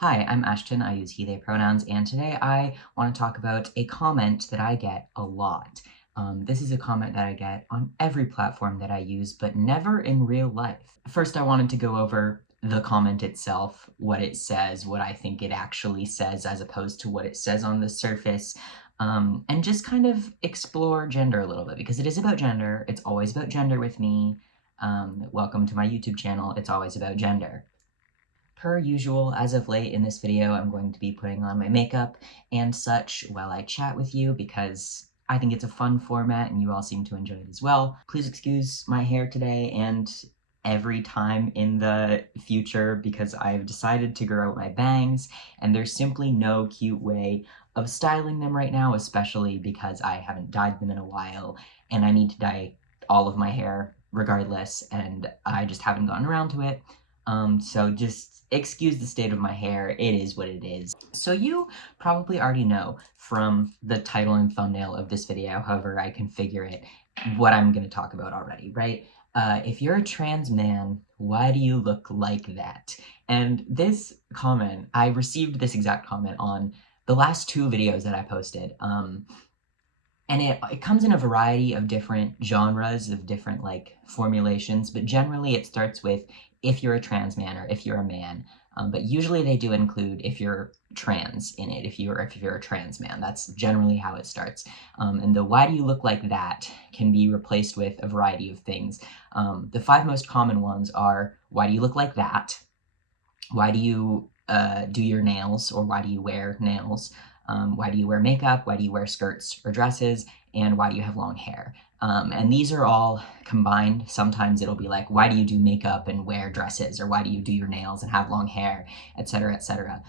Hi, I'm Ashton. I use he, they pronouns, and today I want to talk about a comment that I get a lot. This is a comment that I get on every platform that I use, but never in real life. First, I wanted to go over the comment itself, what it says, what I think it actually says, as opposed to what it says on the surface, and just kind of explore gender a little bit, because it is about gender. It's always about gender with me. Welcome to my YouTube channel. It's always about gender. Per usual, as of late in this video, I'm going to be putting on my makeup and such while I chat with you because I think it's a fun format and you all seem to enjoy it as well. Please excuse my hair today and every time in the future because I've decided to grow out my bangs and there's simply no cute way of styling them right now, especially because I haven't dyed them in a while and I need to dye all of my hair regardless, and I just haven't gotten around to it. So just excuse the state of my hair, it is what it is. So you probably already know from the title and thumbnail of this video, however I configure it, what I'm going to talk about already, right? If you're a trans man, why do you look like that? And this comment, I received this exact comment on the last two videos that I posted. And it comes in a variety of different genres, of different like formulations, but generally it starts with if you're a trans man or if you're a man. But usually they do include if you're trans in it, if you're a trans man. That's generally how it starts. And the why do you look like that can be replaced with a variety of things. The five most common ones are why do you look like that? Why do you do your nails, or why do you wear nails? Why do you wear makeup? Why do you wear skirts or dresses? And why do you have long hair? And these are all combined. Sometimes it'll be like, why do you do makeup and wear dresses? Or why do you do your nails and have long hair, etc., etc.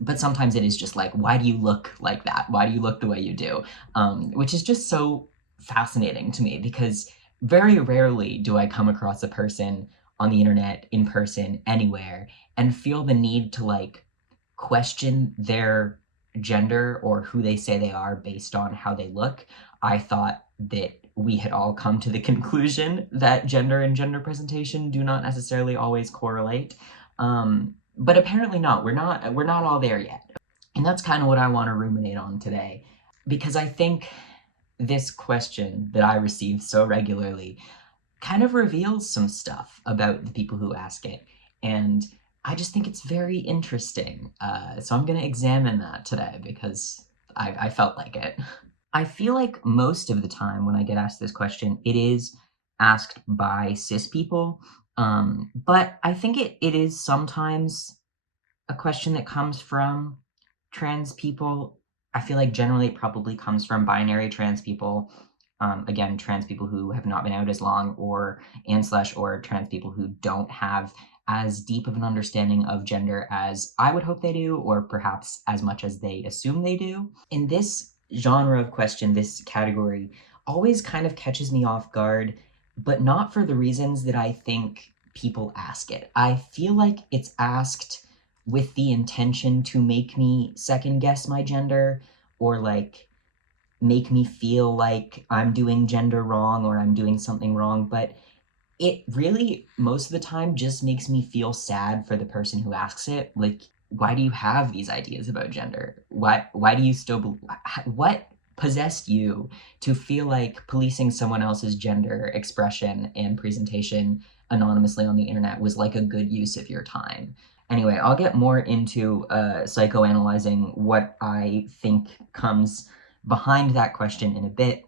But sometimes it is just like, why do you look like that? Why do you look the way you do? Which is just so fascinating to me because very rarely do I come across a person on the internet, in person, anywhere, and feel the need to like question their gender or who they say they are based on how they look. I thought that we had all come to the conclusion that gender and gender presentation do not necessarily always correlate. But apparently not. We're not all there yet. And that's kind of what I want to ruminate on today, because I think this question that I receive so regularly kind of reveals some stuff about the people who ask it. And I just think it's very interesting. So I'm going to examine that today because I felt like it. I feel like most of the time when I get asked this question, it is asked by cis people. But I think it is sometimes a question that comes from trans people. I feel like generally it probably comes from binary trans people. Again, trans people who have not been out as long, or trans people who don't have as deep of an understanding of gender as I would hope they do, or perhaps as much as they assume they do. In this genre of question, this category always kind of catches me off guard, but not for the reasons that I think people ask it. I feel like it's asked with the intention to make me second guess my gender, or like make me feel like I'm doing gender wrong or I'm doing something wrong, but it really most of the time just makes me feel sad for the person who asks it. Like, why do you have these ideas about gender? Why do you still what possessed you to feel like policing someone else's gender expression and presentation anonymously on the internet was like a good use of your time? Anyway, I'll get more into psychoanalyzing what I think comes behind that question in a bit.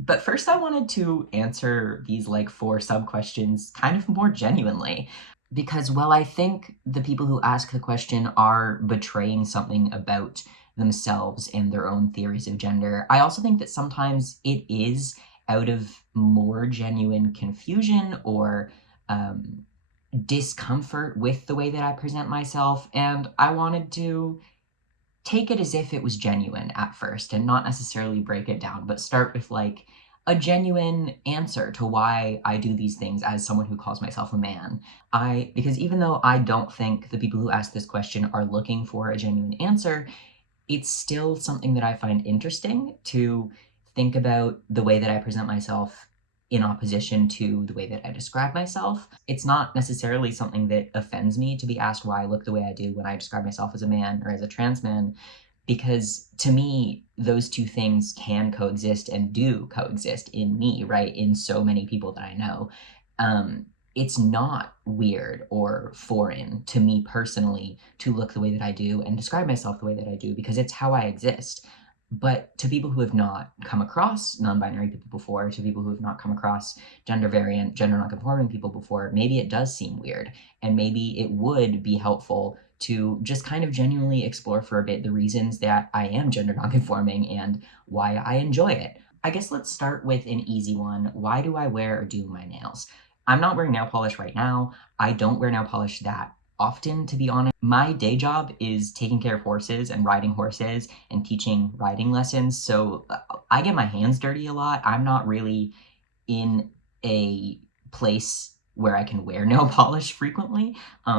But first I wanted to answer these like four sub-questions kind of more genuinely. Because while I think the people who ask the question are betraying something about themselves and their own theories of gender, I also think that sometimes it is out of more genuine confusion or discomfort with the way that I present myself, and I wanted to take it as if it was genuine at first and not necessarily break it down, but start with like a genuine answer to why I do these things as someone who calls myself a man. Because even though I don't think the people who ask this question are looking for a genuine answer, it's still something that I find interesting to think about the way that I present myself in opposition to the way that I describe myself. It's not necessarily something that offends me to be asked why I look the way I do when I describe myself as a man or as a trans man, because to me, those two things can coexist and do coexist in me, right? In so many people that I know. Um, it's not weird or foreign to me personally to look the way that I do and describe myself the way that I do because it's how I exist. But to people who have not come across non-binary people before, to people who have not come across gender variant, gender non-conforming people before, maybe it does seem weird. And maybe it would be helpful to just kind of genuinely explore for a bit the reasons that I am gender nonconforming and why I enjoy it. I guess let's start with an easy one. Why do I wear or do my nails? I'm not wearing nail polish right now. I don't wear nail polish that often, to be honest. My day job is taking care of horses and riding horses and teaching riding lessons, so I get my hands dirty a lot. I'm not really in a place where I can wear nail polish frequently.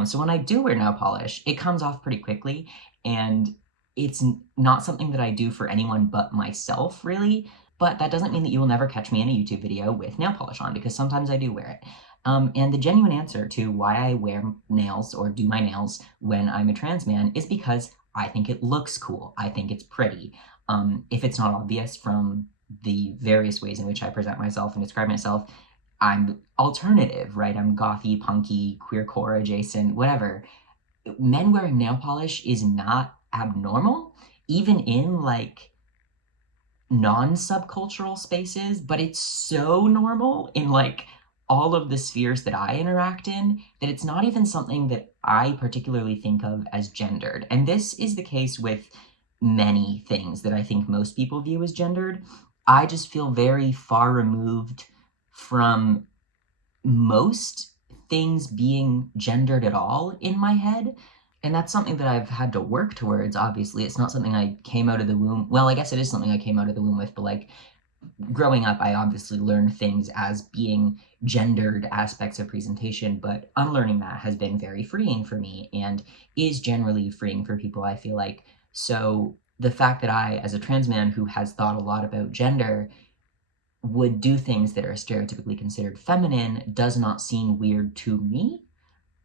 So when I do wear nail polish, it comes off pretty quickly, and it's not something that I do for anyone but myself, really. But that doesn't mean that you will never catch me in a YouTube video with nail polish on, because sometimes I do wear it. And the genuine answer to why I wear nails or do my nails when I'm a trans man is because I think it looks cool. I think it's pretty. If it's not obvious from the various ways in which I present myself and describe myself, I'm alternative, right? I'm gothy, punky, queercore adjacent, whatever. Men wearing nail polish is not abnormal, even in like non-subcultural spaces, but it's so normal in like all of the spheres that I interact in that it's not even something that I particularly think of as gendered. And this is the case with many things that I think most people view as gendered. I just feel very far removed from most things being gendered at all in my head. And that's something that I've had to work towards, obviously. It's not something I came out of the womb. Well, I guess it is something I came out of the womb with, but like growing up, I obviously learned things as being gendered aspects of presentation, but unlearning that has been very freeing for me and is generally freeing for people, I feel like. So the fact that I, as a trans man who has thought a lot about gender, would do things that are stereotypically considered feminine does not seem weird to me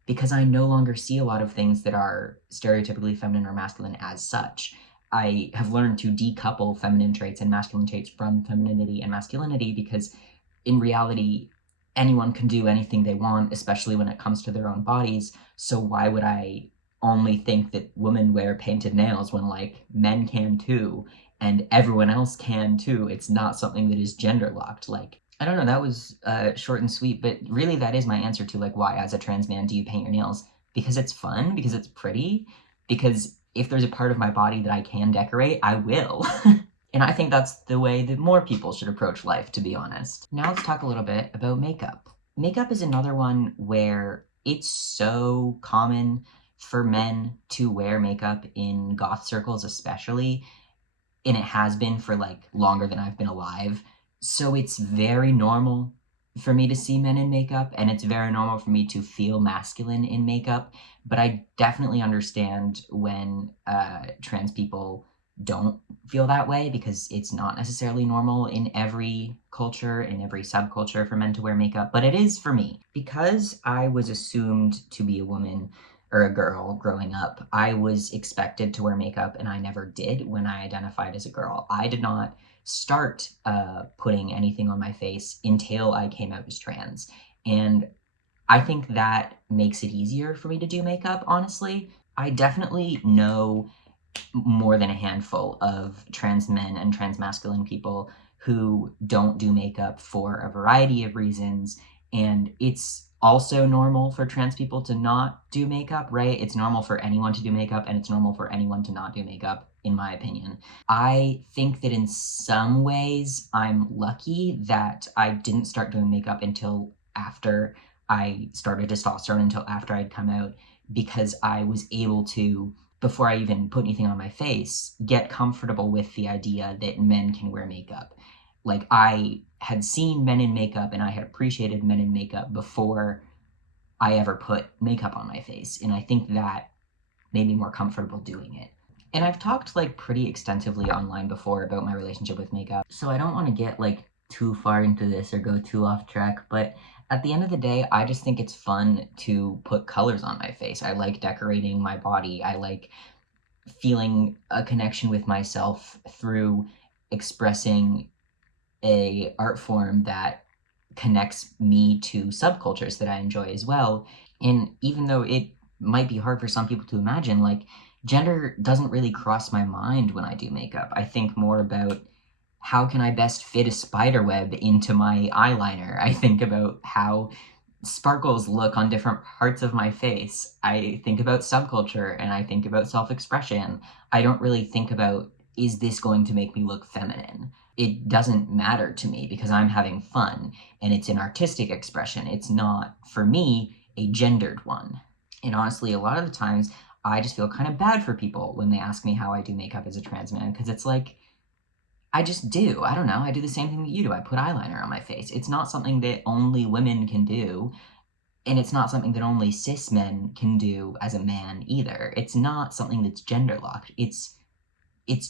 because I no longer see a lot of things that are stereotypically feminine or masculine as such. I have learned to decouple feminine traits and masculine traits from femininity and masculinity because in reality, anyone can do anything they want, especially when it comes to their own bodies. So why would I only think that women wear painted nails when like men can too, and everyone else can too? It's not something that is gender locked. Like, I don't know, that was short and sweet, but really that is my answer to like why as a trans man do you paint your nails? Because it's fun, because it's pretty, because if there's a part of my body that I can decorate, I will. And I think that's the way that more people should approach life, to be honest. Now let's talk a little bit about makeup. Makeup is another one where it's so common for men to wear makeup in goth circles especially, and it has been for like longer than I've been alive. So it's very normal for me to see men in makeup, and it's very normal for me to feel masculine in makeup. But I definitely understand when trans people don't feel that way because it's not necessarily normal in every culture, in every subculture for men to wear makeup, but it is for me. Because I was assumed to be a woman or a girl growing up, I was expected to wear makeup and I never did when I identified as a girl. I did not start putting anything on my face until I came out as trans. And I think that makes it easier for me to do makeup, honestly. I definitely know more than a handful of trans men and trans masculine people who don't do makeup for a variety of reasons. And it's also normal for trans people to not do makeup, right? It's normal for anyone to do makeup, and it's normal for anyone to not do makeup, in my opinion. I think that in some ways I'm lucky that I didn't start doing makeup until after I started testosterone, until after I'd come out, because I was able to, before I even put anything on my face, get comfortable with the idea that men can wear makeup. Like, I had seen men in makeup and I had appreciated men in makeup before I ever put makeup on my face. And I think that made me more comfortable doing it. And I've talked like pretty extensively online before about my relationship with makeup, so I don't want to get like too far into this or go too off track, but at the end of the day, I just think it's fun to put colors on my face. I like decorating my body. I like feeling a connection with myself through expressing a art form that connects me to subcultures that I enjoy as well. And even though it might be hard for some people to imagine, like, gender doesn't really cross my mind when I do makeup. I think more about how can I best fit a spider web into my eyeliner. I think about how sparkles look on different parts of my face. I think about subculture and I think about self-expression. I don't really think about, is this going to make me look feminine? It doesn't matter to me because I'm having fun and it's an artistic expression. It's not, for me, a gendered one. And honestly, a lot of the times I just feel kind of bad for people when they ask me how I do makeup as a trans man, because it's like, I just do. I don't know. I do the same thing that you do. I put eyeliner on my face. It's not something that only women can do, and it's not something that only cis men can do as a man either. It's not something that's gender locked. It's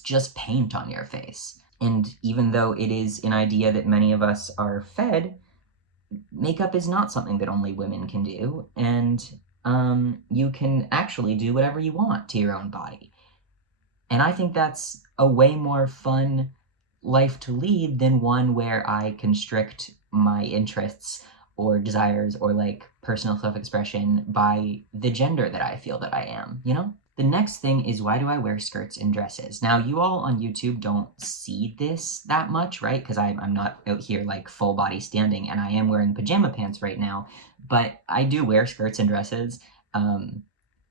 just paint on your face. And even though it is an idea that many of us are fed, makeup is not something that only women can do, and you can actually do whatever you want to your own body. And I think that's a way more fun life to lead than one where I constrict my interests or desires or like personal self-expression by the gender that I feel that I am, you know? The next thing is, why do I wear skirts and dresses? Now, you all on YouTube don't see this that much, right? Because I'm not out here like full body standing, and I am wearing pajama pants right now, but I do wear skirts and dresses. Um,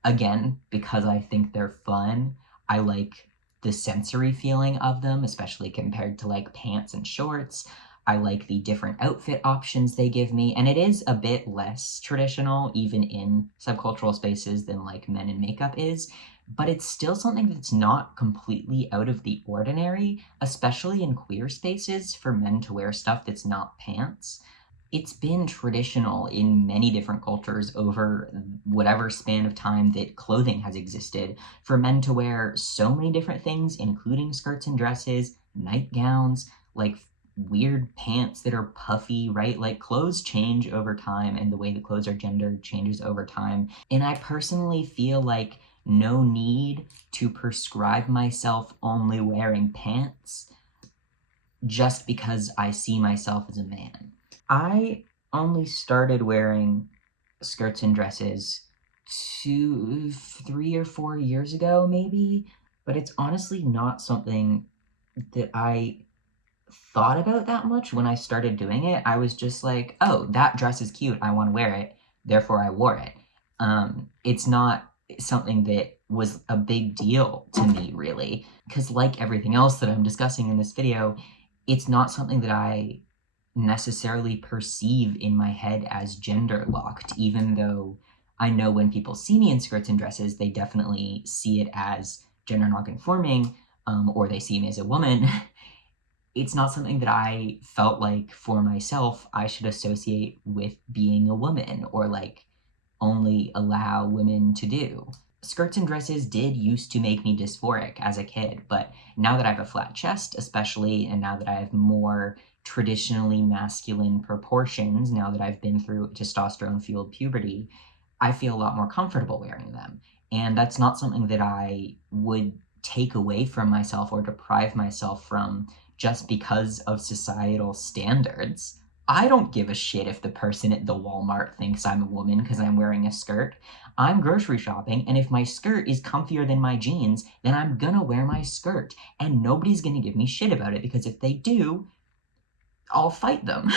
Again, because I think they're fun. I like the sensory feeling of them, especially compared to like pants and shorts. I like the different outfit options they give me, and it is a bit less traditional, even in subcultural spaces, than like men in makeup is, but it's still something that's not completely out of the ordinary, especially in queer spaces, for men to wear stuff that's not pants. It's been traditional in many different cultures over whatever span of time that clothing has existed for men to wear so many different things, including skirts and dresses, nightgowns, like weird pants that are puffy, right? Like, clothes change over time, and the way that clothes are gendered changes over time. And I personally feel like no need to prescribe myself only wearing pants just because I see myself as a man. I only started wearing skirts and dresses 3 or 4 years ago, maybe, but it's honestly not something that I thought about that much when I started doing it. I was just like, oh, that dress is cute, I want to wear it, therefore I wore it. It's not something that was a big deal to me, really, because like everything else that I'm discussing in this video, it's not something that I necessarily perceive in my head as gender locked, even though I know when people see me in skirts and dresses, they definitely see it as gender non-conforming, or they see me as a woman. It's not something that I felt like for myself I should associate with being a woman or like only allow women to do. Skirts and dresses did used to make me dysphoric as a kid, but now that I have a flat chest, especially, and now that I have more traditionally masculine proportions, now that I've been through testosterone-fueled puberty, I feel a lot more comfortable wearing them. And that's not something that I would take away from myself or deprive myself from just because of societal standards. I don't give a shit if the person at the Walmart thinks I'm a woman because I'm wearing a skirt. I'm grocery shopping, and if my skirt is comfier than my jeans, then I'm gonna wear my skirt, and nobody's gonna give me shit about it, because if they do, I'll fight them.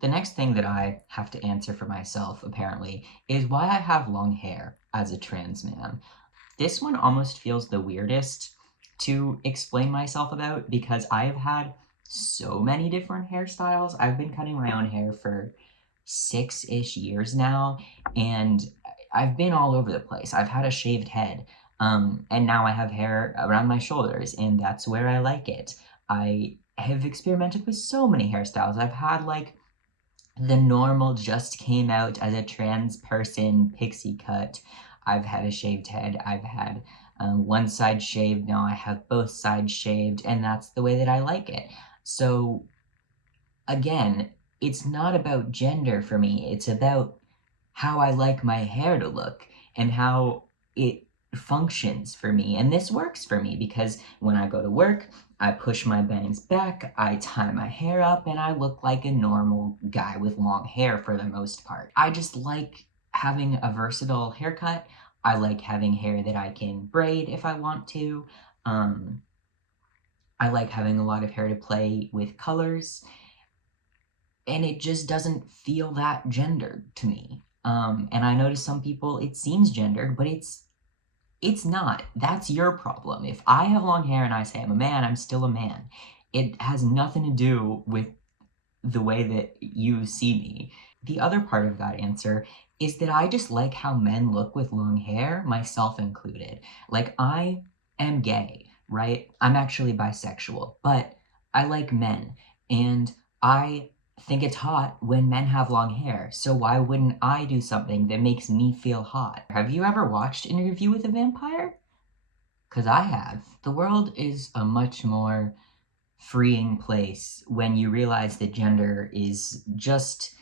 The next thing that I have to answer for myself, apparently, is why I have long hair as a trans man. This one almost feels the weirdest to explain myself about, because I have had so many different hairstyles. I've been cutting my own hair for 6-ish years now, and I've been all over the place. I've had a shaved head, and now I have hair around my shoulders, and that's where I like it. I have experimented with so many hairstyles. I've had like the normal just came out as a trans person pixie cut. I've had a shaved head. I've had one side shaved. Now I have both sides shaved, and that's the way that I like it. So again, it's not about gender for me. It's about how I like my hair to look and how it functions for me. And this works for me because when I go to work, I push my bangs back, I tie my hair up, and I look like a normal guy with long hair for the most part. I just like having a versatile haircut. I like having hair that I can braid if I want to. Um, I like having a lot of hair to play with colors, and it just doesn't feel that gendered to me. And I notice some people it seems gendered, but it's not. That's your problem. If I have long hair and I say I'm a man, I'm still a man. It has nothing to do with the way that you see me. The other part of that answer is that I just like how men look with long hair, myself included. Like, I am gay, right? I'm actually bisexual, but I like men, and I think it's hot when men have long hair, so why wouldn't I do something that makes me feel hot? Have you ever watched Interview with a Vampire? Because I have. The world is a much more freeing place when you realize that gender is just,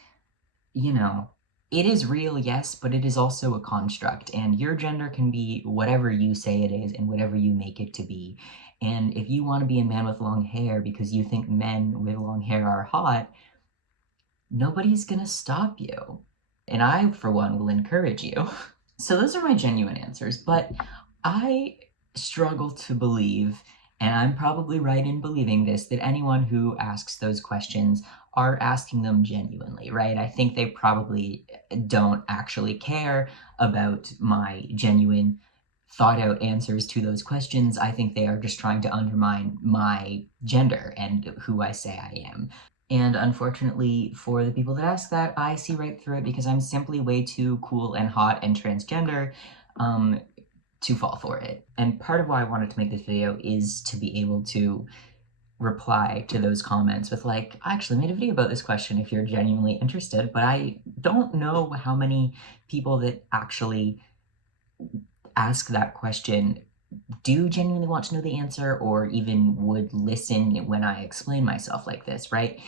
you know, it is real, yes, but it is also a construct, and your gender can be whatever you say it is and whatever you make it to be. And if you want to be a man with long hair because you think men with long hair are hot, nobody's gonna stop you. And I, for one, will encourage you. So those are my genuine answers, but I struggle to believe, and I'm probably right in believing this, that anyone who asks those questions are asking them genuinely, right? I think they probably don't actually care about my genuine, thought out answers to those questions. I think they are just trying to undermine my gender and who I say I am. And unfortunately, for the people that ask that, I see right through it because I'm simply way too cool and hot and transgender um, to fall for it. And part of why I wanted to make this video is to be able to reply to those comments with like, I actually made a video about this question if you're genuinely interested, but I don't know how many people that actually ask that question do genuinely want to know the answer or even would listen when I explain myself like this, right?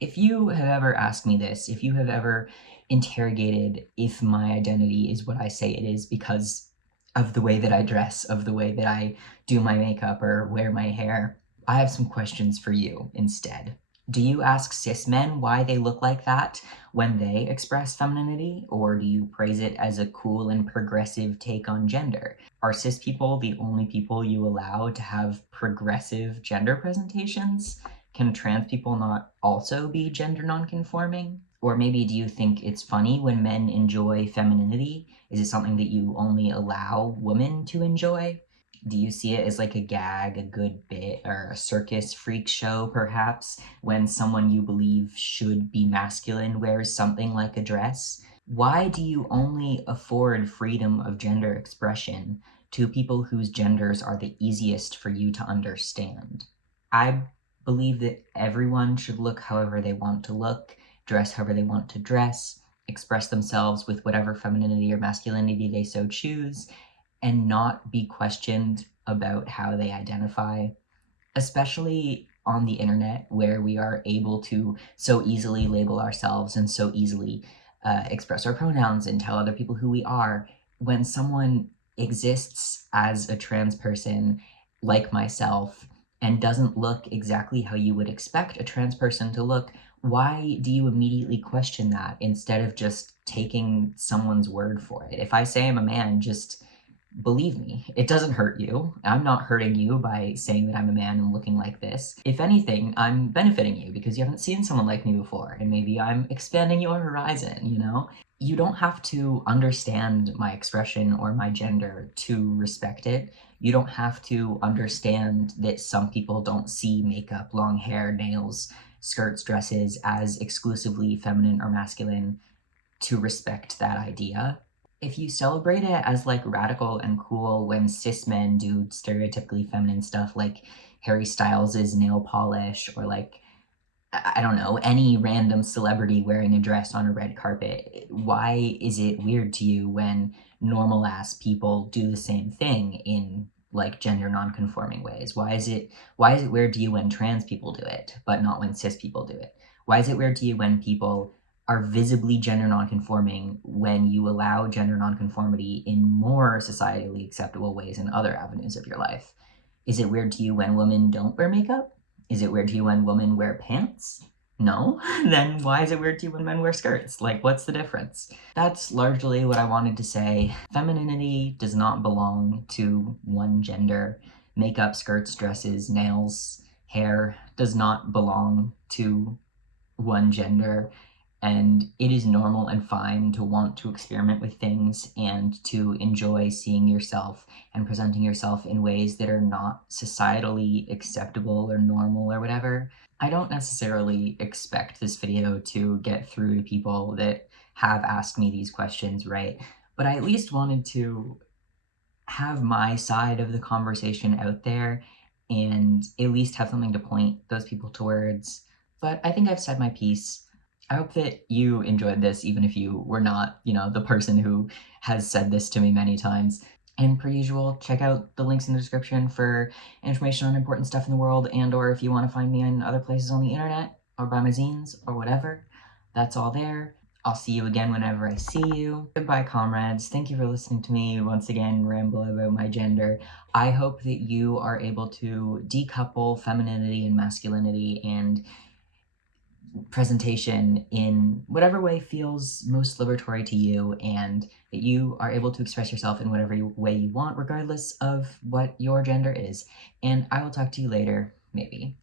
If you have ever asked me this, if you have ever interrogated if my identity is what I say it is because of the way that I dress, of the way that I do my makeup or wear my hair, I have some questions for you instead. Do you ask cis men why they look like that when they express femininity, or do you praise it as a cool and progressive take on gender? Are cis people the only people you allow to have progressive gender presentations? Can trans people not also be gender nonconforming? Or maybe do you think it's funny when men enjoy femininity? Is it something that you only allow women to enjoy? Do you see it as like a gag, a good bit, or a circus freak show, perhaps, when someone you believe should be masculine wears something like a dress? Why do you only afford freedom of gender expression to people whose genders are the easiest for you to understand? I believe that everyone should look however they want to look, dress however they want to dress, express themselves with whatever femininity or masculinity they so choose, and not be questioned about how they identify, especially on the internet where we are able to so easily label ourselves and so easily express our pronouns and tell other people who we are. When someone exists as a trans person like myself and doesn't look exactly how you would expect a trans person to look, why do you immediately question that instead of just taking someone's word for it? If I say I'm a man, just believe me, it doesn't hurt you. I'm not hurting you by saying that I'm a man and looking like this. If anything, I'm benefiting you because you haven't seen someone like me before, and maybe I'm expanding your horizon, you know? You don't have to understand my expression or my gender to respect it. You don't have to understand that some people don't see makeup, long hair, nails, skirts, dresses as exclusively feminine or masculine to respect that idea. If you celebrate it as like radical and cool when cis men do stereotypically feminine stuff like Harry Styles' nail polish or like, I don't know, any random celebrity wearing a dress on a red carpet, why is it weird to you when normal ass people do the same thing in like gender non-conforming ways? Why is it weird to you when trans people do it, but not when cis people do it? Why is it weird to you when people are visibly gender nonconforming when you allow gender nonconformity in more societally acceptable ways in other avenues of your life? Is it weird to you when women don't wear makeup? Is it weird to you when women wear pants? No? Then why is it weird to you when men wear skirts? Like, what's the difference? That's largely what I wanted to say. Femininity does not belong to one gender. Makeup, skirts, dresses, nails, hair does not belong to one gender, and it is normal and fine to want to experiment with things and to enjoy seeing yourself and presenting yourself in ways that are not societally acceptable or normal or whatever. I don't necessarily expect this video to get through to people that have asked me these questions, right? But I at least wanted to have my side of the conversation out there and at least have something to point those people towards. But I think I've said my piece. I hope that you enjoyed this, even if you were not, the person who has said this to me many times. And per usual, check out the links in the description for information on important stuff in the world, and or if you want to find me in other places on the internet, or buy my zines, or whatever. That's all there. I'll see you again whenever I see you. Goodbye, comrades. Thank you for listening to me once again ramble about my gender. I hope that you are able to decouple femininity and masculinity and presentation in whatever way feels most liberatory to you, and that you are able to express yourself in whatever way you want, regardless of what your gender is. And I will talk to you later, maybe.